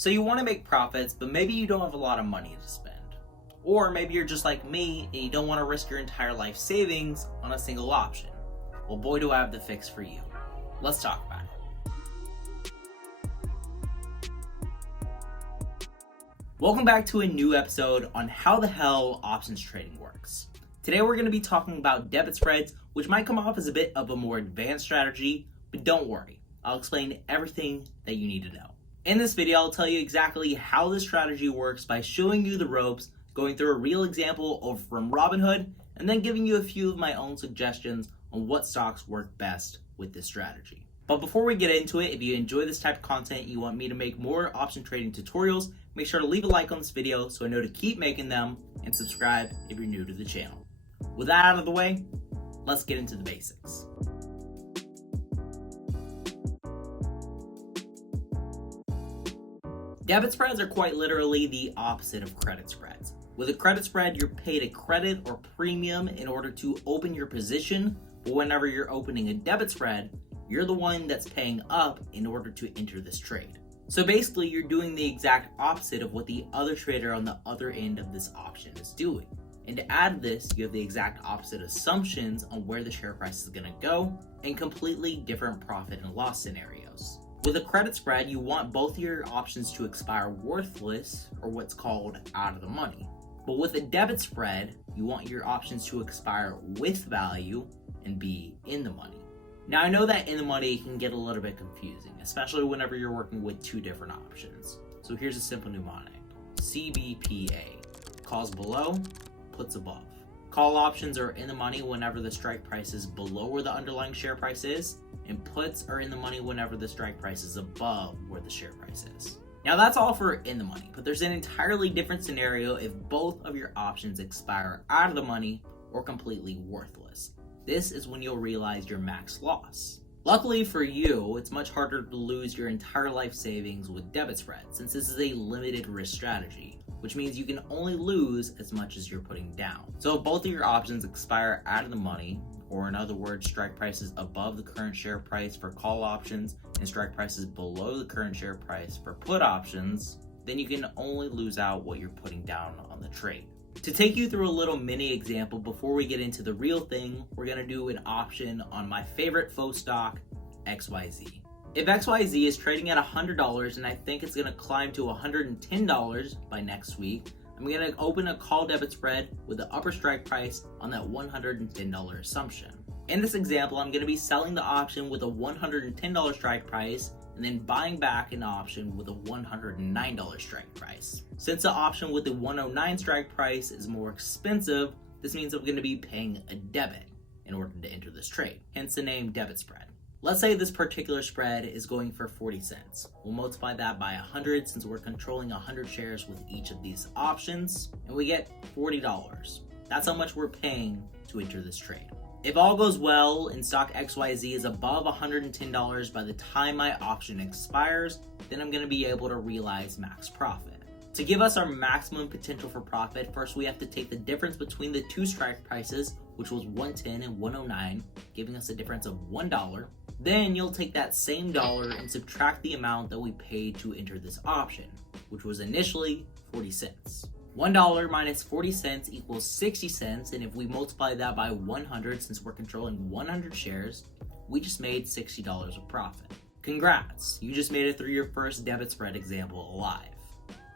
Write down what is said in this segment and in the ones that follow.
So you want to make profits, but maybe you don't have a lot of money to spend. Or maybe you're just like me and you don't want to risk your entire life savings on a single option. Well, boy, do I have the fix for you. Let's talk about it. Welcome back to a new episode on how the hell options trading works. Today we're going to be talking about debit spreads, which might come off as a bit of a more advanced strategy, but don't worry, I'll explain everything that you need to know. In this video, I'll tell you exactly how this strategy works by showing you the ropes, going through a real example from Robinhood, and then giving you a few of my own suggestions on what stocks work best with this strategy. But before we get into it, if you enjoy this type of content, you want me to make more option trading tutorials, make sure to leave a like on this video so I know to keep making them, and subscribe if you're new to the channel. With that out of the way, let's get into the basics. Debit spreads are quite literally the opposite of credit spreads. With a credit spread, you're paid a credit or premium in order to open your position, but whenever you're opening a debit spread, you're the one that's paying up in order to enter this trade. So basically, you're doing the exact opposite of what the other trader on the other end of this option is doing. And to add this, you have the exact opposite assumptions on where the share price is going to go and completely different profit and loss scenarios. With a credit spread, you want both your options to expire worthless, or what's called out of the money. But with a debit spread, you want your options to expire with value and be in the money. Now, I know that in the money can get a little bit confusing, especially whenever you're working with two different options. So here's a simple mnemonic. CBPA. Calls below, puts above. Call options are in the money whenever the strike price is below where the underlying share price is, and puts are in the money whenever the strike price is above where the share price is. Now that's all for in the money, but there's an entirely different scenario if both of your options expire out of the money or completely worthless. This is when you'll realize your max loss. Luckily for you, it's much harder to lose your entire life savings with debit spreads, since this is a limited risk strategy, which means you can only lose as much as you're putting down. So if both of your options expire out of the money, or in other words, strike prices above the current share price for call options and strike prices below the current share price for put options, then you can only lose out what you're putting down on the trade. To take you through a little mini example before we get into the real thing, we're going to do an option on my favorite faux stock, XYZ. If XYZ is trading at $100 and I think it's going to climb to $110 by next week, I'm going to open a call debit spread with the upper strike price on that $110 assumption. In this example, I'm going to be selling the option with a $110 strike price and then buying back an option with a $109 strike price. Since the option with the $109 strike price is more expensive, this means I'm going to be paying a debit in order to enter this trade, hence the name debit spread. Let's say this particular spread is going for 40 cents. We'll multiply that by 100 since we're controlling 100 shares with each of these options, and we get $40. That's how much we're paying to enter this trade. If all goes well and stock XYZ is above $110 by the time my option expires, then I'm going to be able to realize max profit. To give us our maximum potential for profit, first we have to take the difference between the two strike prices, which was 110 and 109, giving us a difference of $1. Then you'll take that same dollar and subtract the amount that we paid to enter this option, which was initially 40 cents. $1 minus 40 cents equals 60 cents, and if we multiply that by 100, since we're controlling 100 shares, we just made $60 of profit. Congrats, you just made it through your first debit spread example alive.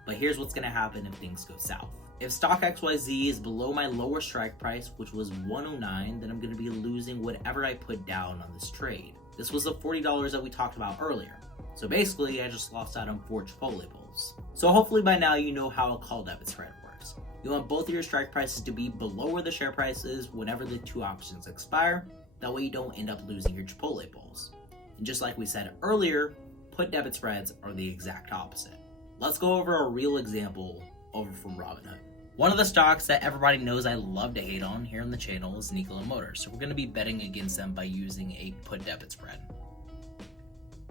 But here's what's going to happen if things go south. If stock XYZ is below my lower strike price, which was 109, then I'm going to be losing whatever I put down on this trade. This was the $40 that we talked about earlier. So basically, I just lost out on 4 Chipotle bowls. So hopefully by now you know how a call debit spread works. You want both of your strike prices to be below where the share price is whenever the two options expire. That way you don't end up losing your Chipotle bowls. And just like we said earlier, put debit spreads are the exact opposite. Let's go over a real example over from Robinhood. One of the stocks that everybody knows I love to hate on here on the channel is Nikola Motors, so we're going to be betting against them by using a put debit spread.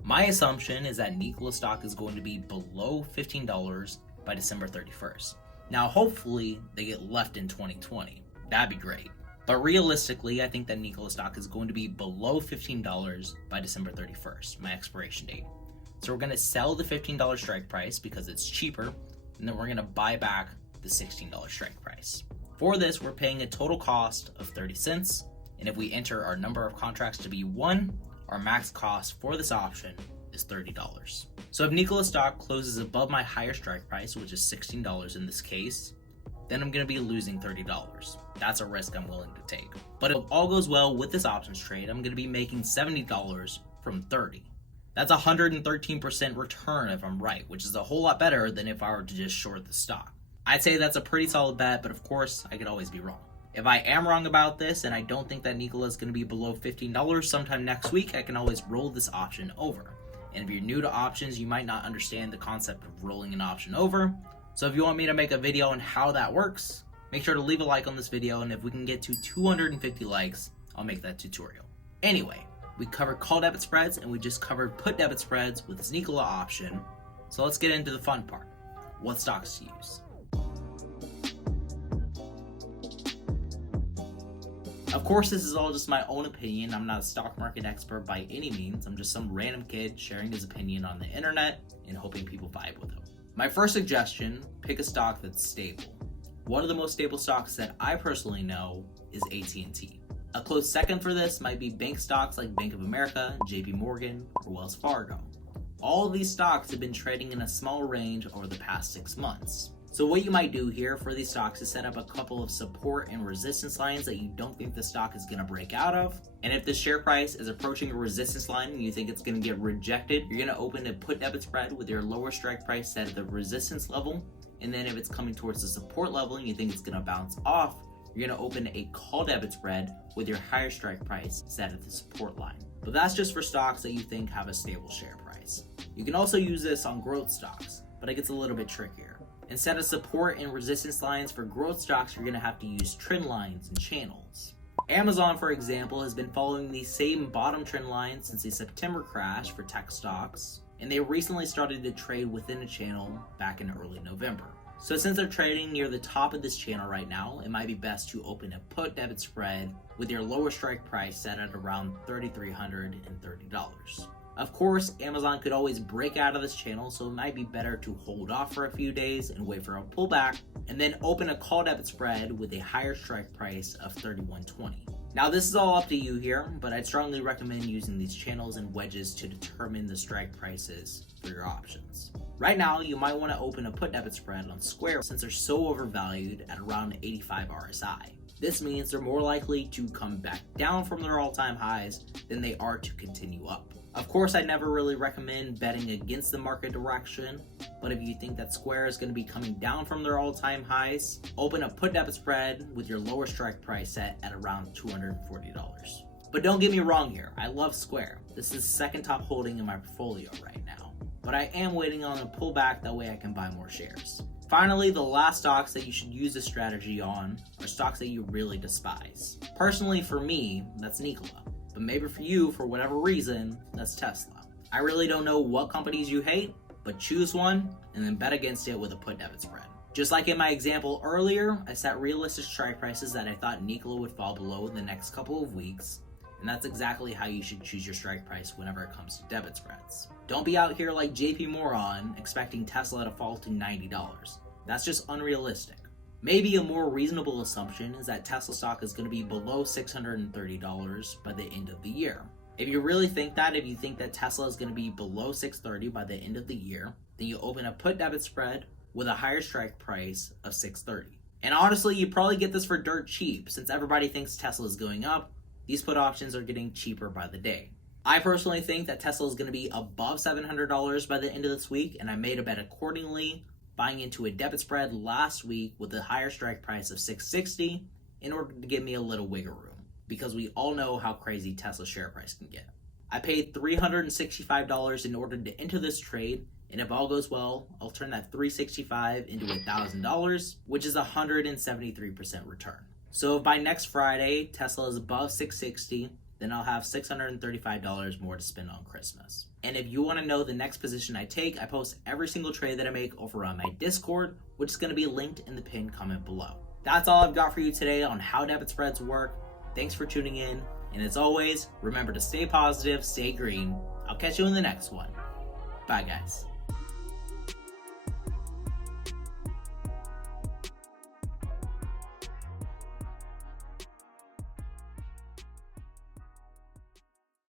My assumption is that Nikola stock is going to be below $15 by December 31st. Now hopefully they get left in 2020. That'd be great. But realistically, I think that Nikola stock is going to be below $15 by December 31st, my expiration date. So we're going to sell the $15 strike price because it's cheaper, and then we're going to buy back the $16 strike price. For this, we're paying a total cost of 30 cents, and if we enter our number of contracts to be 1, our max cost for this option is $30. So if Nikola stock closes above my higher strike price, which is $16 in this case, then I'm going to be losing $30. That's a risk I'm willing to take. But if all goes well with this options trade, I'm going to be making $70 from $30. That's a 113% return if I'm right, which is a whole lot better than if I were to just short the stock. I'd say that's a pretty solid bet, but of course, I could always be wrong. If I am wrong about this and I don't think that Nikola is going to be below $15 sometime next week, I can always roll this option over. And if you're new to options, you might not understand the concept of rolling an option over. So if you want me to make a video on how that works, make sure to leave a like on this video, and if we can get to 250 likes, I'll make that tutorial. Anyway, we covered call debit spreads and we just covered put debit spreads with this Nikola option. So let's get into the fun part. What stocks to use? Of course, this is all just my own opinion. I'm not a stock market expert by any means. I'm just some random kid sharing his opinion on the internet and hoping people vibe with him. My first suggestion, pick a stock that's stable. One of the most stable stocks that I personally know is AT&T. A close second for this might be bank stocks like Bank of America, JP Morgan, or Wells Fargo. All of these stocks have been trading in a small range over the past 6 months. So what you might do here for these stocks is set up a couple of support and resistance lines that you don't think the stock is going to break out of. And if the share price is approaching a resistance line and you think it's going to get rejected, you're going to open a put debit spread with your lower strike price set at the resistance level. And then if it's coming towards the support level and you think it's going to bounce off, you're going to open a call debit spread with your higher strike price set at the support line. But that's just for stocks that you think have a stable share price. You can also use this on growth stocks, but it gets a little bit trickier. Instead of support and resistance lines for growth stocks, you're going to have to use trend lines and channels. Amazon, for example, has been following the same bottom trend line since the September crash for tech stocks, and they recently started to trade within a channel back in early November. So since they're trading near the top of this channel right now, it might be best to open a put debit spread with your lower strike price set at around $3,330. Of course, Amazon could always break out of this channel, so it might be better to hold off for a few days and wait for a pullback, and then open a call debit spread with a higher strike price of $31.20. Now this is all up to you here, but I'd strongly recommend using these channels and wedges to determine the strike prices for your options. Right now, you might want to open a put debit spread on Square since they're so overvalued at around 85 RSI. This means they're more likely to come back down from their all-time highs than they are to continue up. Of course, I never really recommend betting against the market direction, but if you think that Square is going to be coming down from their all-time highs, open a put debit spread with your lower strike price set at around $240. But don't get me wrong here, I love Square. This is the second top holding in my portfolio right now, but I am waiting on a pullback, that way I can buy more shares. Finally, the last stocks that you should use this strategy on are stocks that you really despise. Personally, for me, that's Nikola. But maybe for you, for whatever reason, that's Tesla. I really don't know what companies you hate, but choose one and then bet against it with a put debit spread. Just like in my example earlier, I set realistic strike prices that I thought Nikola would fall below in the next couple of weeks, and that's exactly how you should choose your strike price whenever it comes to debit spreads. Don't be out here like JP Moron expecting Tesla to fall to $90. That's just unrealistic. Maybe a more reasonable assumption is that Tesla stock is going to be below $630 by the end of the year. If you really think that, if you think that Tesla is going to be below $630 by the end of the year, then you open a put debit spread with a higher strike price of $630. And honestly, you probably get this for dirt cheap. Since everybody thinks Tesla is going up, these put options are getting cheaper by the day. I personally think that Tesla is going to be above $700 by the end of this week, and I made a bet accordingly, buying into a debit spread last week with a higher strike price of $660 in order to give me a little wiggle room, because we all know how crazy Tesla's share price can get. I paid $365 in order to enter this trade, and if all goes well, I'll turn that $365 into $1,000, which is a 173% return. So if by next Friday, Tesla is above $660, then I'll have $635 more to spend on Christmas. And if you want to know the next position I take, I post every single trade that I make over on my Discord, which is going to be linked in the pinned comment below. That's all I've got for you today on how debit spreads work. Thanks for tuning in, and as always, remember to stay positive, stay green. I'll catch you in the next one. Bye, guys.